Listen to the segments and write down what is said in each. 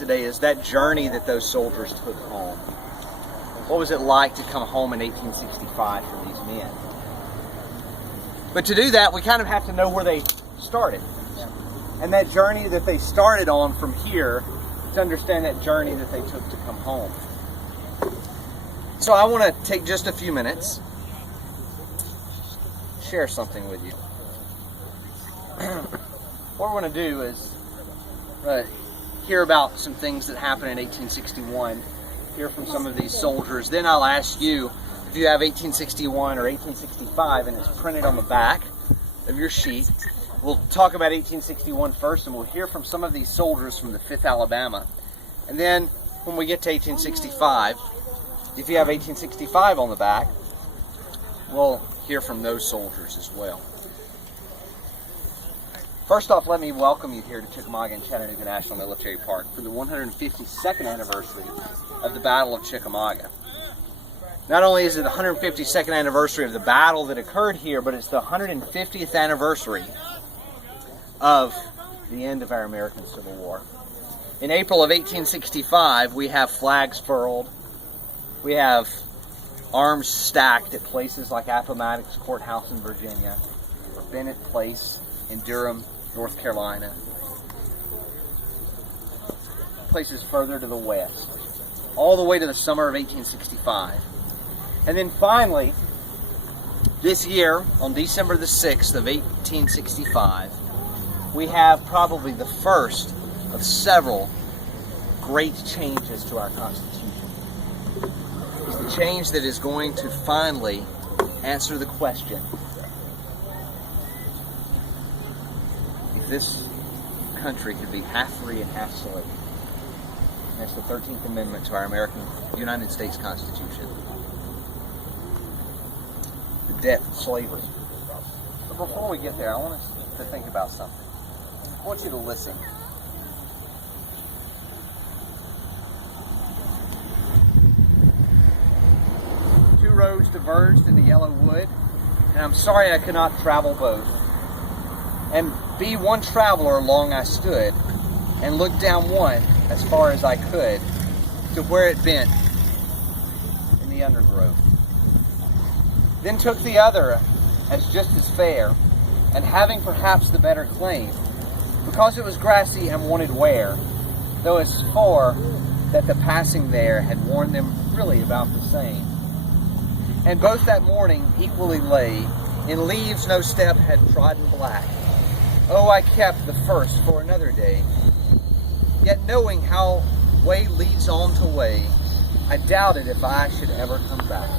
today is that journey that those soldiers took home. What was it like to come home in 1865 for these men? But to do that, we kind of have to know where they started. And that journey that they started on from here, to understand that journey that they took to come home. So I want to take just a few minutes, share something with you. What we're going to do is hear about some things that happened in 1861, hear from some of these soldiers. Then I'll ask you if you have 1861 or 1865 and it's printed on the back of your sheet. We'll talk about 1861 first, and we'll hear from some of these soldiers from the 5th Alabama. And then when we get to 1865, if you have 1865 on the back, we'll hear from those soldiers as well. First off, let me welcome you here to Chickamauga and Chattanooga National Military Park for the 152nd anniversary of the Battle of Chickamauga. Not only is it the 152nd anniversary of the battle that occurred here, but it's the 150th anniversary of the end of our American Civil War. In April of 1865, we have flags furled. We have arms stacked at places like Appomattox Courthouse in Virginia, or Bennett Place in Durham, North Carolina. Places further to the west, all the way to the summer of 1865. And then finally, this year, on December the 6th of 1865, we have probably the first of several great changes to our Constitution. It's the change that is going to finally answer the question: if this country could be half free and half slave. That's the 13th Amendment to our American United States Constitution. The death of slavery. But before we get there, I want us to think about something. I want you to listen. Two roads diverged in the yellow wood, and I'm sorry I could not travel both. And be one traveler along I stood, and looked down one as far as I could to where it bent in the undergrowth. Then took the other as just as fair, and having perhaps the better claim, because it was grassy and wanted wear, though as for that the passing there had worn them really about the same. And both that morning equally lay, in leaves no step had trodden black. Oh, I kept the first for another day, yet knowing how way leads on to way, I doubted if I should ever come back.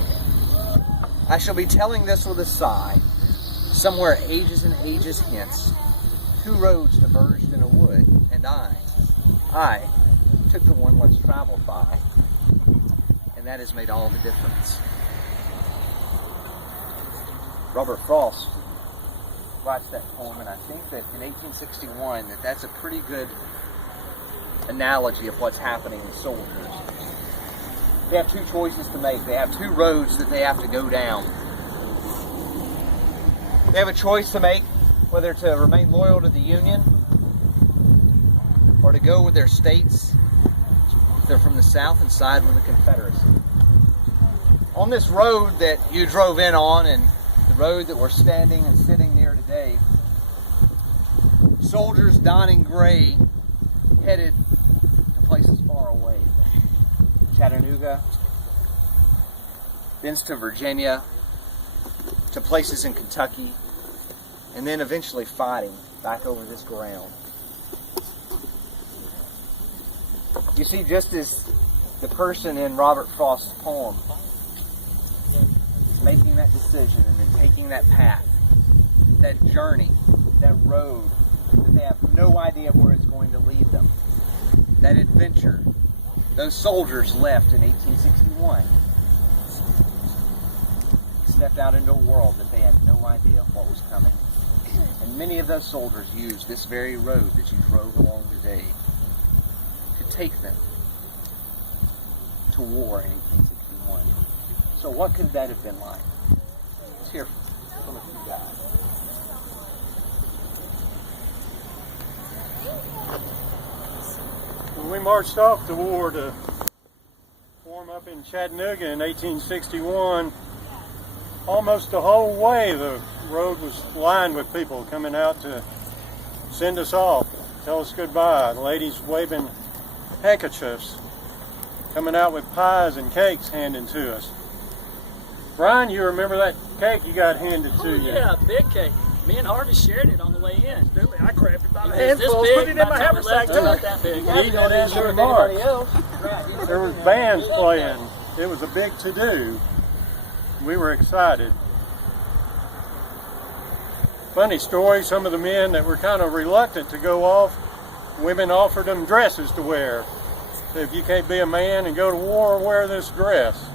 I shall be telling this with a sigh, somewhere ages and ages hence. Two roads diverged in a wood, and I took the one less traveled by. And that has made all the difference. Robert Frost writes that poem, and I think that in 1861 that's a pretty good analogy of what's happening with soldiers. They have two choices to make. They have two roads that they have to go down. They have a choice to make, whether to remain loyal to the Union or to go with their states if they're from the South and side with the Confederacy. On this road that you drove in on, and the road that we're standing and sitting near today, soldiers donning gray headed to places far away. Chattanooga, thence to Virginia, to places in Kentucky, and then eventually fighting back over this ground. You see, just as the person in Robert Frost's poem is making that decision and then taking that path, that journey, that road, that they have no idea where it's going to lead them, that adventure, those soldiers left in 1861, stepped out into a world that they had no idea what was coming. And many of those soldiers used this very road that you drove along today to take them to war in 1861. So what could that have been like? Let's hear from a few guys. When we marched off to war to form up in Chattanooga in 1861, almost the whole way the road was lined with people coming out to send us off, tell us goodbye. The ladies waving handkerchiefs, coming out with pies and cakes handed to us. Brian, you remember that cake you got handed to you? Yeah, big cake. Me and Harvey shared it on the way in. Really, I grabbed it by the It was handful, this big, put it in my by the time we haversack left, it was too. about that big. He didn't answer Than remarks. anybody else. There was bands playing. It was a big to-do. We were excited. Funny story, some of the men that were kind of reluctant to go off, women offered them dresses to wear. Said, if you can't be a man and go to war, wear this dress.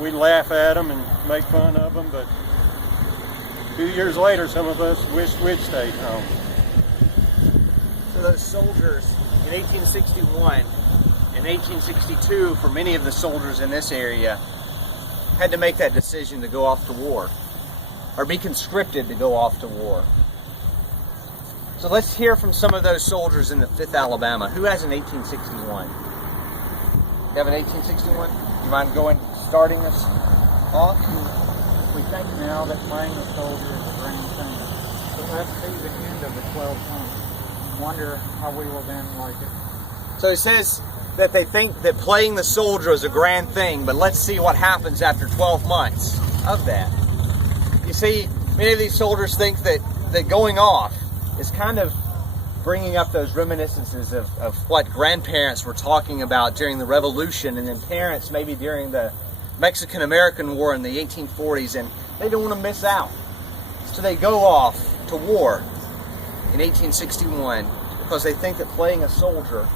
We'd laugh at them and make fun of them, but a few years later, some of us wished we'd stayed home. So those soldiers in 1861 and 1862, for many of the soldiers in this area, had to make that decision to go off to war, or be conscripted to go off to war. So let's hear from some of those soldiers in the 5th Alabama. Who has an 1861? You have an 1861? You mind starting us off? We think now that playing the soldier is a grand thing. But let's see the end of the 12 months. Wonder how we will then like it. So it says that they think that playing the soldier is a grand thing, but let's see what happens after 12 months of that. You see, many of these soldiers think that going off is kind of bringing up those reminiscences of what grandparents were talking about during the Revolution, and then parents maybe during the Mexican-American War in the 1840s, and they don't want to miss out. So they go off to war in 1861 because they think that playing a soldier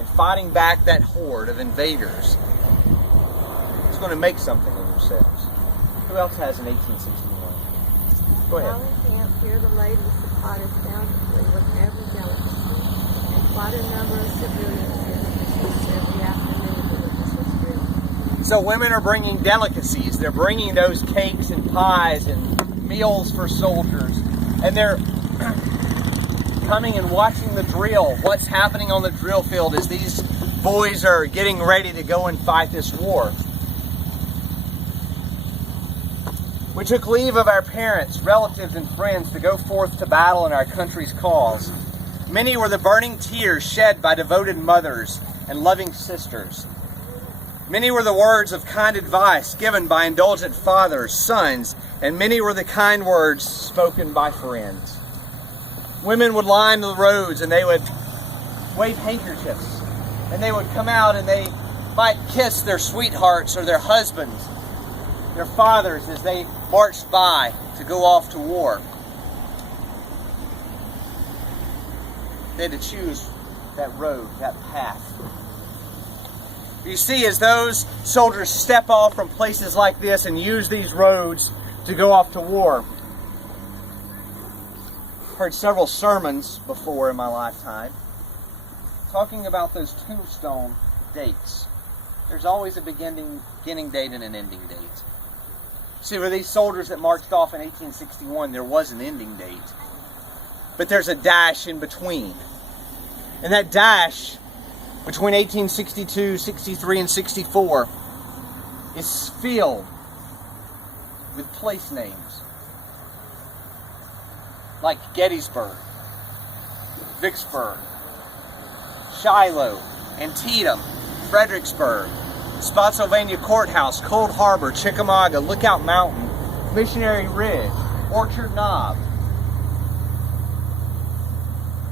and fighting back that horde of invaders is going to make something of themselves. Who else has an 1861? Go ahead. Camp, here the ladies supplied us bountifully with every delicacy, and quite a number of civilians here every afternoon when this was good. So women are bringing delicacies. They're bringing those cakes and pies and meals for soldiers, and they're coming and watching the drill. What's happening on the drill field as these boys are getting ready to go and fight this war. We took leave of our parents, relatives, and friends to go forth to battle in our country's cause. Many were the burning tears shed by devoted mothers and loving sisters. Many were the words of kind advice given by indulgent fathers, sons, and many were the kind words spoken by friends. Women would line the roads and they would wave handkerchiefs, and they would come out and they might kiss their sweethearts or their husbands, their fathers, as they marched by to go off to war. They had to choose that road, that path. You see, as those soldiers step off from places like this and use these roads to go off to war, I've heard several sermons before in my lifetime talking about those tombstone dates. There's always a beginning date and an ending date. See, for these soldiers that marched off in 1861, there was an ending date. But there's a dash in between. And that dash between 1862, 63, and 64 is filled with place names. Like Gettysburg, Vicksburg, Shiloh, Antietam, Fredericksburg, Spotsylvania Courthouse, Cold Harbor, Chickamauga, Lookout Mountain, Missionary Ridge, Orchard Knob,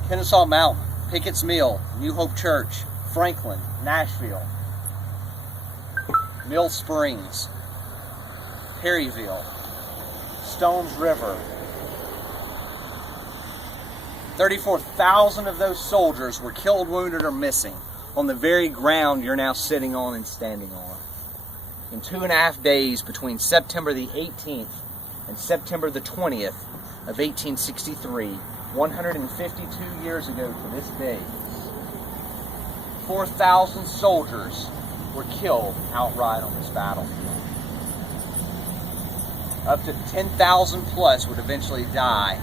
Kennesaw Mountain, Pickett's Mill, New Hope Church, Franklin, Nashville, Mill Springs, Perryville, Stones River. 34,000 of those soldiers were killed, wounded, or missing on the very ground you're now sitting on and standing on. In 2.5 days between September the 18th and September the 20th of 1863, 152 years ago to this day, 4,000 soldiers were killed outright on this battlefield. Up to 10,000 plus would eventually die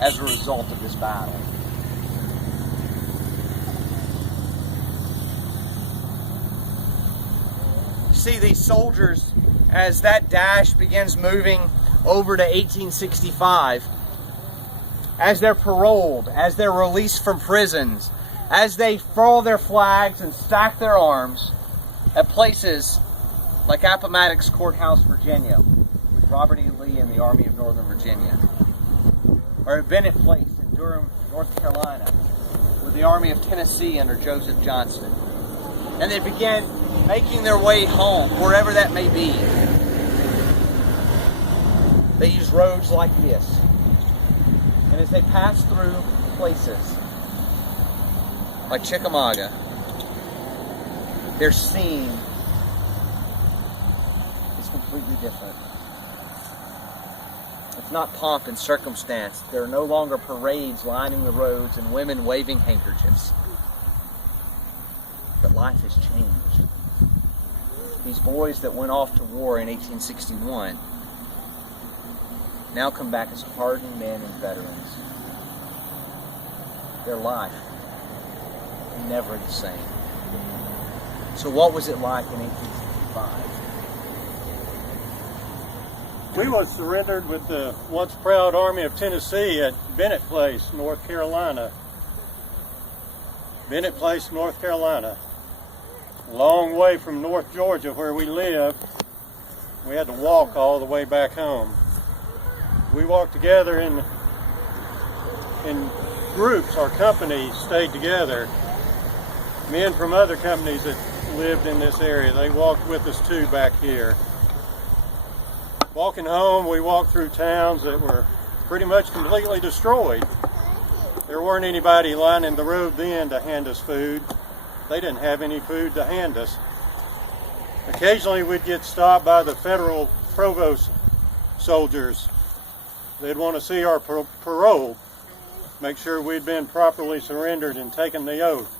as a result of this battle. see these soldiers as that dash begins moving over to 1865, as they're paroled, as they're released from prisons, as they furl their flags and stack their arms at places like Appomattox Courthouse, Virginia, with Robert E. Lee and the Army of Northern Virginia, or at Bennett Place in Durham, North Carolina, with the Army of Tennessee under Joseph Johnston. And they began making their way home, wherever that may be. They use roads like this. And as they pass through places like Chickamauga, their scene is completely different. It's not pomp and circumstance. There are no longer parades lining the roads and women waving handkerchiefs. But life has changed. These boys that went off to war in 1861 now come back as hardened men and veterans. Their life never the same. So what was it like in 1865? We was surrendered with the once proud Army of Tennessee at Bennett Place, North Carolina. Bennett Place, North Carolina. Long way from North Georgia where we live. We had to walk all the way back home. We walked together in groups. Our company stayed together. Men from other companies that lived in this area, they walked with us too back here. Walking home, we walked through towns that were pretty much completely destroyed. There weren't anybody lining the road then to hand us food. They didn't have any food to hand us. Occasionally we'd get stopped by the federal provost soldiers. They'd want to see our parole, make sure we'd been properly surrendered and taken the oath.